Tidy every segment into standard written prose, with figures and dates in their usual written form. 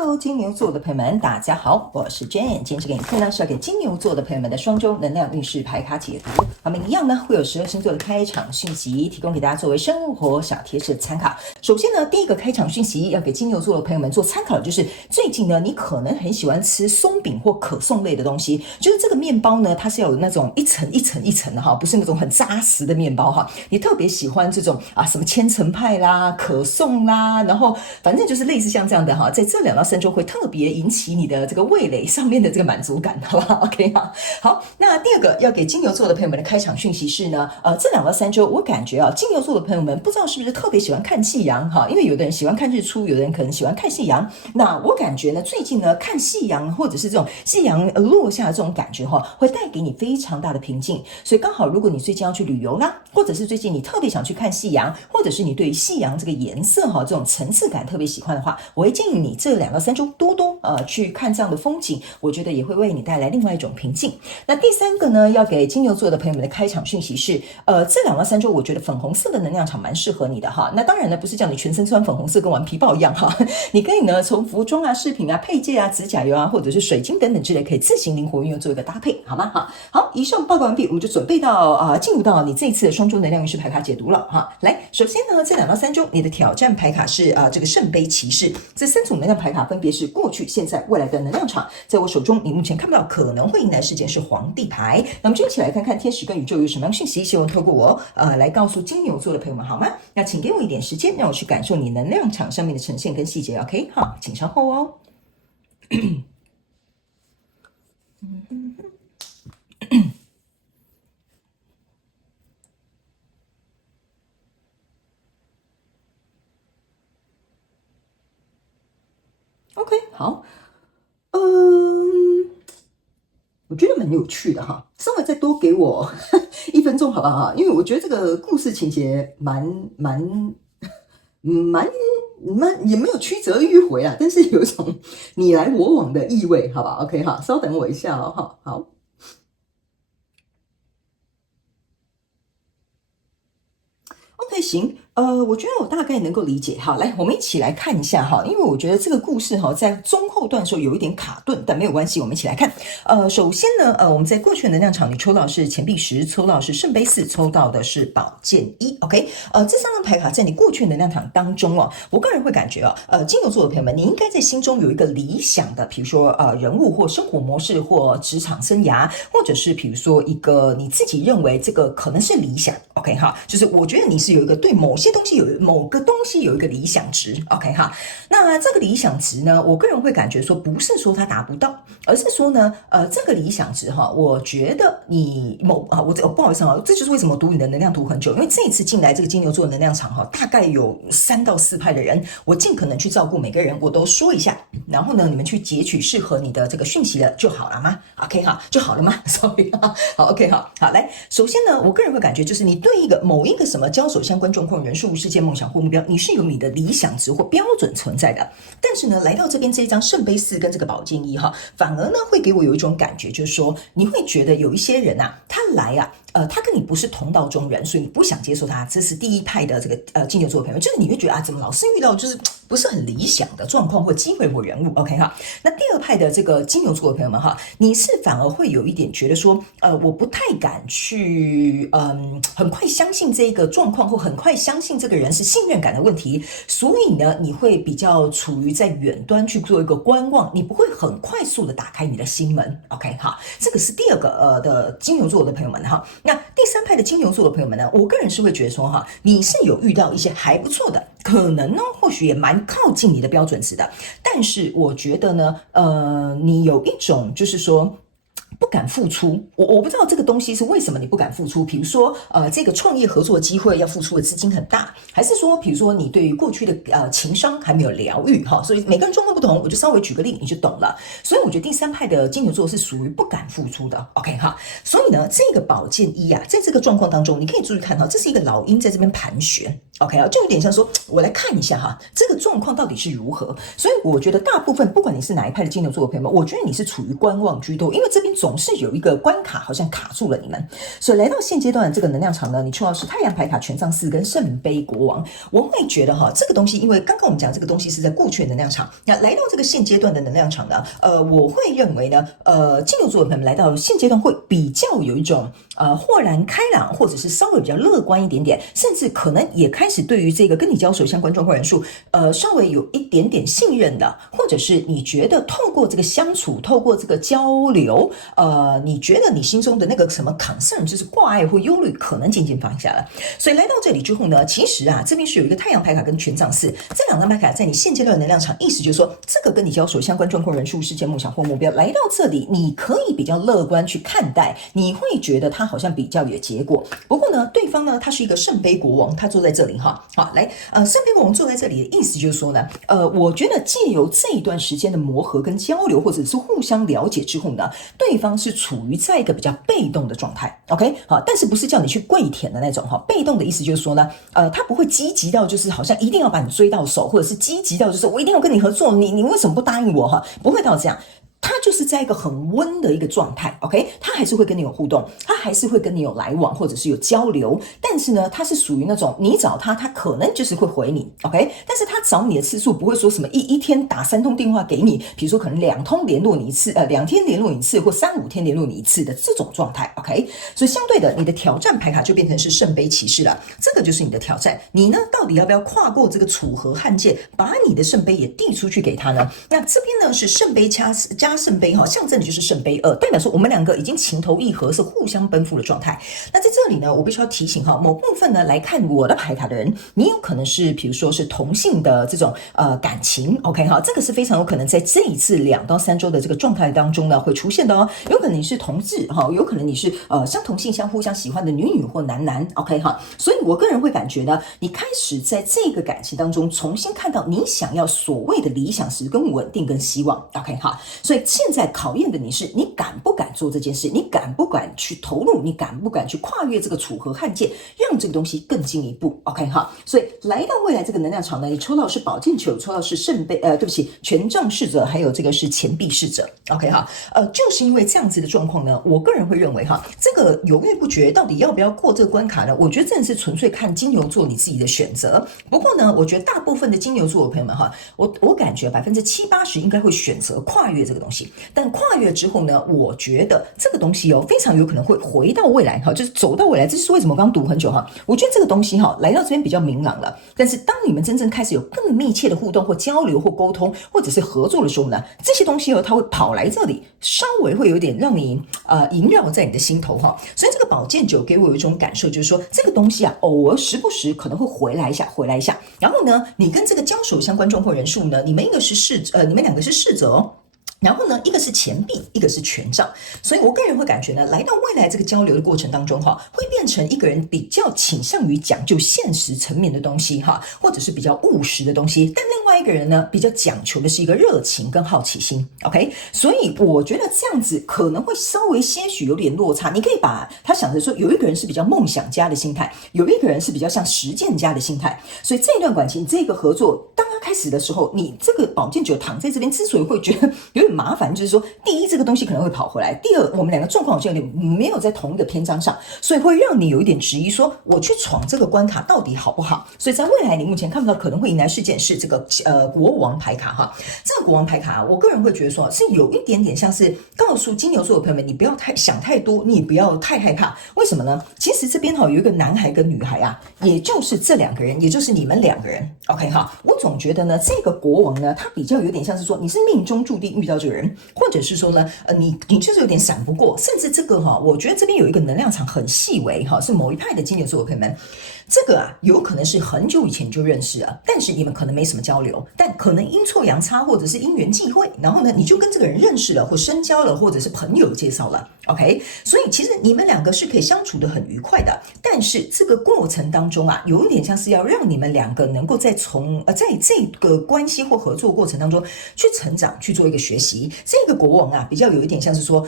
Hello，金牛座的朋友们，大家好，我是 Jane。今天这个影片呢是要给金牛座的朋友们的双周能量运势牌卡解读。我们一样呢会有12星座的开场讯息，提供给大家作为生活小贴士的参考。首先呢，第一个开场讯息要给金牛座的朋友们做参考的，就是最近呢你可能很喜欢吃松饼或可颂类的东西，就是这个面包呢它是要有那种一层一层一层的哈，不是那种很扎实的面包哈。你特别喜欢这种什么千层派啦、可颂啦，然后反正就是类似像这样的哈，在这2到3周会特别引起你的这个味蕾上面的这个满足感，好不好 ？OK 哈。好，那第二个要给金牛座的朋友们的开场讯息是呢，这2到3周我感觉金牛座的朋友们不知道是不是特别喜欢看夕阳哈，因为有的人喜欢看日出，有的人可能喜欢看夕阳。那我感觉呢，最近呢看夕阳或者是这种夕阳落下的这种感觉哈，会带给你非常大的平静。所以刚好如果你最近要去旅游啦，或者是最近你特别想去看夕阳，或者是你对于夕阳这个颜色哈这种层次感特别喜欢的话，我会建议你这2到3周多去看这样的风景，我觉得也会为你带来另外一种平静。那第3个呢，要给金牛座的朋友们的开场讯息是，这2到3周我觉得粉红色的能量场蛮适合你的哈。那当然呢，不是叫你全身穿粉红色跟玩皮豹一样哈，你可以呢从服装啊、饰品啊、配件啊、指甲油啊，或者是水晶等等之类，可以自行灵活运用做一个搭配，好吗？好，以上报告完毕，我们就准备到进入到你这一次的双周能量运势牌卡解读了哈。来，首先呢，这2到3周你的挑战牌卡是这个圣杯骑士，这3组能量牌卡分别是过去、现在、未来的能量场。在我手中，你目前看不到可能会迎来事件是皇帝牌。那我们就一起来看看天使跟宇宙有什么样的讯息，希望透过我来告诉金牛座的朋友们，好吗？那请给我一点时间，让我去感受你能量场上面的呈现跟细节 ，OK？ 好，请稍后哦。OK， 好，我觉得蛮有趣的哈，稍微再多给我1分钟好不好？因为我觉得这个故事情节蛮也没有曲折迂回啊，但是有一种你来我往的意味，好吧 ？OK 哈，稍等我一下哦，哈，好。OK， 行，我觉得我大概能够理解。好，来，我们一起来看一下哈，因为我觉得这个故事哈，在中后段的时候有一点卡顿，但没有关系，我们一起来看。首先呢，我们在过去的能量场里抽到的是钱币10，抽到的是圣杯4，抽到的是宝剑1。OK，这3张牌卡在你过去的能量场当中哦，我个人会感觉金牛座的朋友们，你应该在心中有一个理想的，比如说人物或生活模式或职场生涯，或者是比如说一个你自己认为这个可能是理想。OK 哈，就是我觉得你是有一个对某些东西某个东西有一个理想值。OK 哈，那这个理想值呢，我个人会感觉说不是说它达不到，而是说呢，这个理想值哈，我觉得你我不好意思哈，这就是为什么读你的能量读很久，因为这一次进来这个金牛座的能量场哈，大概有3到4派的人，我尽可能去照顾每个人，我都说一下，然后呢，你们去截取适合你的这个讯息的就好了吗 ？OK 哈，就好了吗？Sorry 哈，好 OK 好，好来，首先呢，我个人会感觉就是你对某一个什么交手相关状况、人数、事件、梦想或目标，你是有你的理想值或标准存在的。但是呢，来到这边这一张圣杯4跟这个宝剑1哈，反而呢会给我有一种感觉，就是说你会觉得有一些人他来他跟你不是同道中人，所以你不想接受他。这是第一派的这个金牛座的朋友，就是你会觉得怎么老是遇到就是不是很理想的状况或机会或人物 ，OK 哈。那第2派的这个金牛座的朋友们哈，你是反而会有一点觉得说，我不太敢去，很快相信这个状况或很快相信这个人是信任感的问题，所以呢，你会比较处于在远端去做一个观望，你不会很快速的打开你的心门 ，OK 哈。这个是第2个的金牛座的朋友们哈。那第3派的金牛座的朋友们呢，我个人是会觉得说哈，你是有遇到一些还不错的，可能呢或许也蛮靠近你的标准值的，但是我觉得呢，你有一种就是说不敢付出，我不知道这个东西是为什么你不敢付出。比如说，这个创业合作机会要付出的资金很大，还是说，比如说你对于过去的情商还没有疗愈哈？所以每个人状况不同，我就稍微举个例，你就懂了。所以我觉得第3派的金牛座是属于不敢付出的 ，OK 哈。所以呢，这个宝剑1在这个状况当中，你可以注意看哈，这是一个老鹰在这边盘旋。OK 啊，就有点像说，我来看一下哈，这个状况到底是如何。所以我觉得大部分不管你是哪一派的金牛座的朋友们，我觉得你是处于观望居多，因为这边走总是有一个关卡好像卡住了你们。所以来到现阶段的这个能量场呢，你抽到是太阳牌卡、权杖四跟圣杯国王。我会觉得这个东西，因为刚刚我们讲这个东西是在过去的能量场，那来到这个现阶段的能量场呢，我会认为呢，金牛座的朋友们来到现阶段会比较有一种豁然开朗，或者是稍微比较乐观一点点，甚至可能也开始对于这个跟你交手相关状况人数，稍微有一点点信任的，或者是你觉得透过这个相处，透过这个交流，你觉得你心中的那个什么 concern， 就是挂碍或忧虑，可能渐渐放下了。所以来到这里之后呢，其实这边是有一个太阳牌卡跟权杖四，这两张牌卡在你现阶段的能量场，意思就是说，这个跟你交手相关状况人数、事件、梦想或目标，来到这里，你可以比较乐观去看待，你会觉得它好像比较有结果。不过呢，对方呢，他是一个圣杯国王，他坐在这里好，来，圣杯国王坐在这里的意思就是说呢，我觉得借由这一段时间的磨合跟交流，或者是互相了解之后呢，对方是处于在一个比较被动的状态 ，OK， 好，但是不是叫你去跪舔的那种被动的意思就是说呢，他不会积极到就是好像一定要把你追到手，或者是积极到就是我一定要跟你合作，你为什么不答应我不会到这样。他就是在一个很温的一个状态 ，OK， 他还是会跟你有互动，他还是会跟你有来往或者是有交流，但是呢，他是属于那种你找他，他可能就是会回你 ，OK， 但是他找你的次数不会说什么一天打3通电话给你，比如说可能2通联络你一次，2天联络你一次，或3、5天联络你一次的这种状态 ，OK， 所以相对的，你的挑战牌卡就变成是圣杯骑士了，这个就是你的挑战，你呢到底要不要跨过这个楚河汉界，把你的圣杯也递出去给他呢？那这边呢是圣杯加圣杯象征的就是圣杯2，代表说我们两个已经情投意合，是互相奔赴的状态。那在这里呢，我必须要提醒某部分呢来看我的牌卡的人，你有可能是比如说是同性的这种感情 ，OK 这个是非常有可能在这一次2到3周的这个状态当中呢会出现的哦。有可能你是同志有可能你是相同性互相喜欢的女或男 ，OK 所以我个人会感觉呢，你开始在这个感情当中重新看到你想要所谓的理想时跟稳定跟希望 ，OK 所以现在考验的你是你敢不敢做这件事，你敢不敢去投入，你敢不敢去跨越这个楚河汉界，让这个东西更进一步 ，OK 所以来到未来这个能量场呢，你抽到是宝剑九，抽到是圣杯对不起权杖侍者，还有这个是钱币侍者 ，OK 就是因为这样子的状况呢，我个人会认为这个犹豫不决到底要不要过这个关卡呢？我觉得真的是纯粹看金牛座你自己的选择。不过呢，我觉得大部分的金牛座的朋友们我感觉70%、80%应该会选择跨越这个东西。但跨越之后呢，我觉得这个东西非常有可能会回到未来就是走到未来。这是为什么我刚刚读很久我觉得这个东西来到这边比较明朗了。但是当你们真正开始有更密切的互动或交流或沟通或者是合作的时候呢，这些东西它会跑来这里，稍微会有点让你萦绕在你的心头所以这个宝剑九给我有一种感受，就是说这个东西偶尔时不时可能会回来一下。然后呢，你跟这个交手相关状况人数呢，你们两个是侍者然后呢，一个是钱币，一个是权杖，所以我个人会感觉呢，来到未来这个交流的过程当中会变成一个人比较倾向于讲究现实层面的东西或者是比较务实的东西，但另外一个人呢，比较讲求的是一个热情跟好奇心 ，OK， 所以我觉得这样子可能会稍微些许有点落差。你可以把他想着说，有一个人是比较梦想家的心态，有一个人是比较像实践家的心态，所以这段感情这个合作，当他开始的时候，你这个宝剑九躺在这边，之所以会觉得有点麻烦，就是说，第一，这个东西可能会跑回来；第二，我们两个状况好像有点没有在同一个篇章上，所以会让你有一点质疑，说我去闯这个关卡到底好不好？所以在未来，你目前看不到可能会迎来事件是这个国王牌卡这个国王牌卡，我个人会觉得说是有一点点像是告诉金牛座的朋友们，你不要想太多，你也不要太害怕。为什么呢？其实这边有一个男孩跟女孩也就是这两个人，也就是你们两个人 ，OK 我总觉得呢，这个国王呢，他比较有点像是说你是命中注定遇到这个人，或者是说呢，你就是有点闪不过，甚至这个我觉得这边有一个能量场很细微是某一派的金牛座的朋友们，这个有可能是很久以前就认识了，但是你们可能没什么交流，但可能阴错阳差或者是因缘际会，然后呢，你就跟这个人认识了，或深交了，或者是朋友介绍了 ，OK， 所以其实你们两个是可以相处的很愉快的，但是这个过程当中有一点像是要让你们两个能够在这个关系或合作过程当中去成长，去做一个学习。这个国王比较有一点像是说，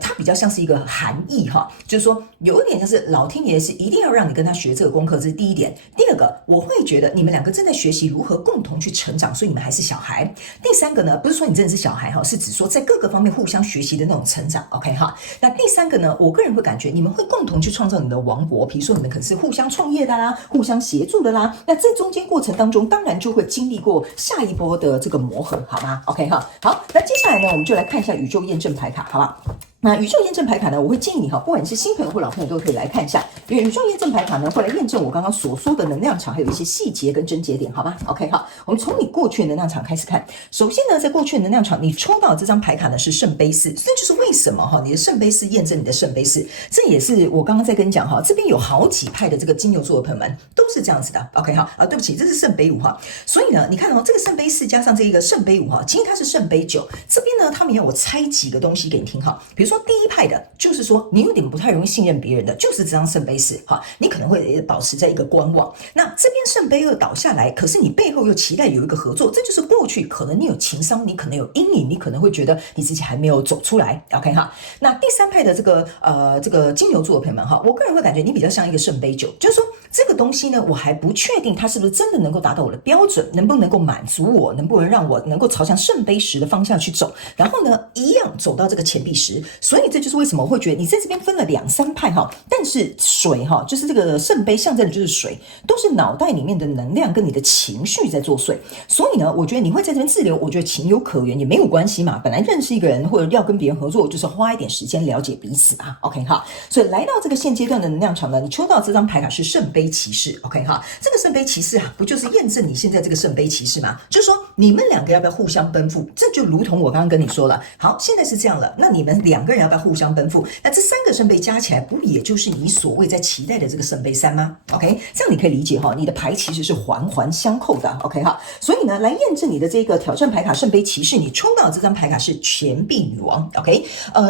它比较像是一个含义就是说有一点像是老天爷是一定要让你跟他学这个功课。合，这是第一点。第二个，我会觉得你们两个正在学习如何共同去成长，所以你们还是小孩。第三个呢，不是说你真的是小孩哈，是指说在各个方面互相学习的那种成长 ，OK 哈。那第三个呢，我个人会感觉你们会共同去创造你的王国，比如说你们可能是互相创业的啦，互相协助的啦。那这中间过程当中，当然就会经历过下一波的这个磨合，好吗 ？OK 哈。好，那接下来呢，我们就来看一下宇宙验证牌卡，好吧？那宇宙验证牌卡呢，我会建议你哈，不管你是新朋友或老朋友都可以来看一下，因为宇宙验证牌卡呢会来验证我刚刚所说的能量场，还有一些细节跟症结点，好吧 ？OK 好，我们从你过去的能量场开始看。首先呢，在过去的能量场，你抽到这张牌卡呢是圣杯四，这就是为什么哈，你的圣杯四验证你的圣杯四，这也是我刚刚在跟你讲哈，这边有好几派的这个金牛座的朋友们都是这样子的 ，OK 哈对不起，这是圣杯五哈，所以呢，你看哦，这个圣杯四加上这一个圣杯五哈，其实它是圣杯九，这边呢，他们要我猜几个东西给你听哈，比如说第一派的，就是说你有点不太容易信任别人的，就是这张圣杯四哈，你可能会保持在一个观望。那这边圣杯二倒下来，可是你背后又期待有一个合作，这就是过去可能你有情商，你可能有阴影，你可能会觉得你自己还没有走出来 ，OK 哈。那第三派的这个金牛座的朋友们哈，我个人会感觉你比较像一个圣杯九，就是说这个东西呢，我还不确定它是不是真的能够达到我的标准，能不能够满足我，能不能让我能够朝向圣杯十的方向去走，然后呢，一样走到这个钱币十，所以这就是为什么我会觉得你在这边分了两三派哈，但是水哈，就是这个圣杯象征的就是水，都是脑袋里面的能量跟你的情绪在作祟，所以呢，我觉得你会在这边滞留，我觉得情有可原，也没有关系嘛，本来认识一个人或者要跟别人合作，就是花一点时间了解彼此啊 ，OK 哈，所以来到这个现阶段的能量场呢，你抽到这张牌卡是圣杯骑士 ，OK 哈，这个圣杯骑士啊，不就是验证你现在这个圣杯骑士吗？就是说你们两个要不要互相奔赴？这就如同我刚刚跟你说了，好，现在是这样了，那你们两个人要不要互相奔赴？那这三个圣杯加起来，不也就是你所谓在期待的这个圣杯三吗 ？OK， 这样你可以理解哈，你的牌其实是环环相扣的 ，OK 哈。所以呢，来验证你的这个挑战牌卡圣杯骑士，你抽到这张牌卡是钱币女王 ，OK，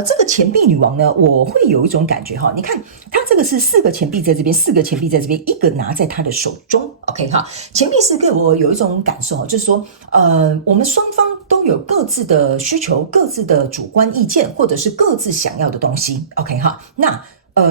这个钱币女王呢，我会有一种感觉哈，你看它这个是四个钱币在这边，四个钱币在这边，一个拿在他的手中 ，OK 哈。钱币是给我有一种感受，就是说，我们双方都有各自的需求、各自的主观意见，或者是各自想要的东西 ，OK 哈。那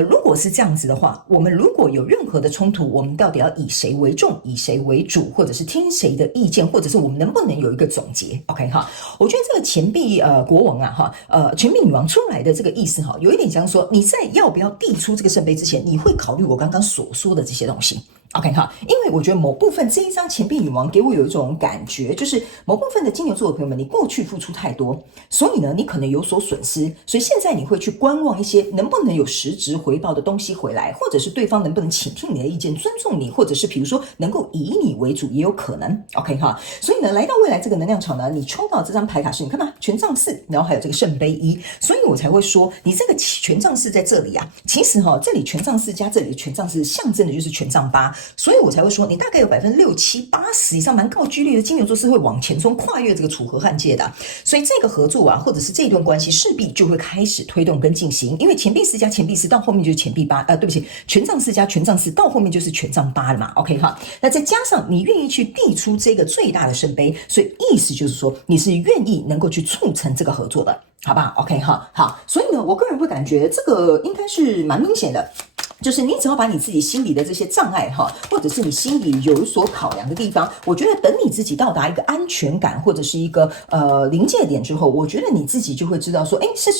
如果是这样子的话，我们如果有任何的冲突，我们到底要以谁为重，以谁为主，或者是听谁的意见，或者是我们能不能有一个总结 ？OK 哈，我觉得这个钱币国王啊哈，钱币女王出来的这个意思哈，有一点像说你在要不要递出这个圣杯之前，你会考虑我刚刚所说的这些东西。OK 哈，因为我觉得某部分这一张钱币女王给我有一种感觉，就是某部分的金牛座的朋友们，你过去付出太多，所以呢，你可能有所损失，所以现在你会去观望一些能不能有实质回报的东西回来，或者是对方能不能倾听你的意见，尊重你，或者是比如说能够以你为主，也有可能 OK 哈。所以呢，来到未来这个能量场呢，你抽到这张牌卡是，你看嘛，权杖四，然后还有这个圣杯一，所以我才会说，你这个权杖四在这里啊，其实哈，这里权杖四加这里的权杖四象征的就是权杖八。所以我才会说，你大概有6%、7%、80%以上蛮高几率的金牛座是会往前冲，跨越这个楚河汉界的。所以这个合作啊，或者是这段关系，势必就会开始推动跟进行。因为钱币四加钱币四到后面就是钱币八，对不起，权杖四加权杖四到后面就是权杖八了嘛。OK 哈，那再加上你愿意去递出这个最大的圣杯，所以意思就是说你是愿意能够去促成这个合作的，好吧 ？OK 哈，好，所以呢，我个人会感觉这个应该是蛮明显的。就是你只要把你自己心里的这些障碍哈，或者是你心里有所考量的地方，我觉得等你自己到达一个安全感或者是一个临界点之后，我觉得你自己就会知道说，是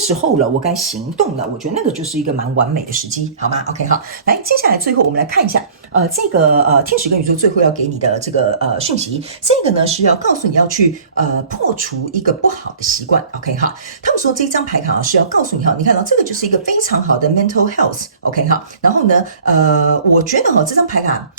时候了，我该行动了。我觉得那个就是一个蛮完美的时机，好吗 ？OK 好，来，接下来最后我们来看一下，这个天使跟宇宙最后要给你的这个讯息，这个呢是要告诉你要去破除一个不好的习惯 ，OK 哈。他们说这张牌卡是要告诉你哈，你看到这个就是一个非常好的 mental health。OK 哈，然后呢，我觉得哈，这张牌卡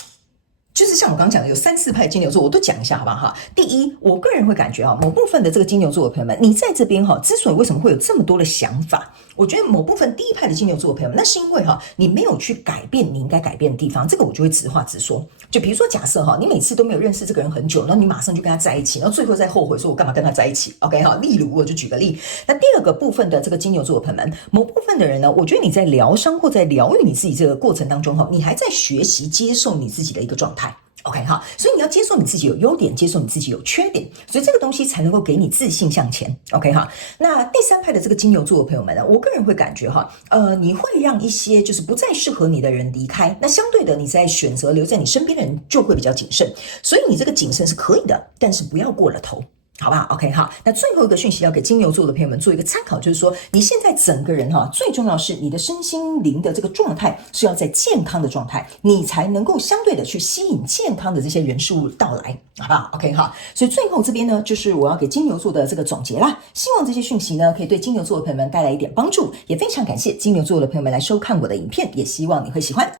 就是像我刚刚讲的，有3、4派金牛座，我都讲一下好不好哈？第一，我个人会感觉某部分的这个金牛座的朋友们，你在这边之所以为什么会有这么多的想法，我觉得某部分第一派的金牛座的朋友们，那是因为你没有去改变你应该改变的地方，这个我就会直话直说。就比如说假设你每次都没有认识这个人很久，然后你马上就跟他在一起，然后最后再后悔说我干嘛跟他在一起 ？OK 哈，例如我就举个例，那第二个部分的这个金牛座的朋友们，某部分的人呢，我觉得你在疗伤或在疗愈你自己这个过程当中你还在学习接受你自己的一个状态。OK 哈，所以你要接受你自己有优点，接受你自己有缺点，所以这个东西才能够给你自信向前。OK 哈，那第三派的这个金牛座的朋友们呢，我个人会感觉哈，你会让一些就是不再适合你的人离开，那相对的你在选择留在你身边的人就会比较谨慎，所以你这个谨慎是可以的，但是不要过了头。好不好 ？OK 好，那最后一个讯息要给金牛座的朋友们做一个参考，就是说你现在整个人哈，最重要是你的身心灵的这个状态是要在健康的状态，你才能够相对的去吸引健康的这些人事物到来，好不好 ？OK 好，所以最后这边呢，就是我要给金牛座的这个总结啦，希望这些讯息呢可以对金牛座的朋友们带来一点帮助，也非常感谢金牛座的朋友们来收看我的影片，也希望你会喜欢。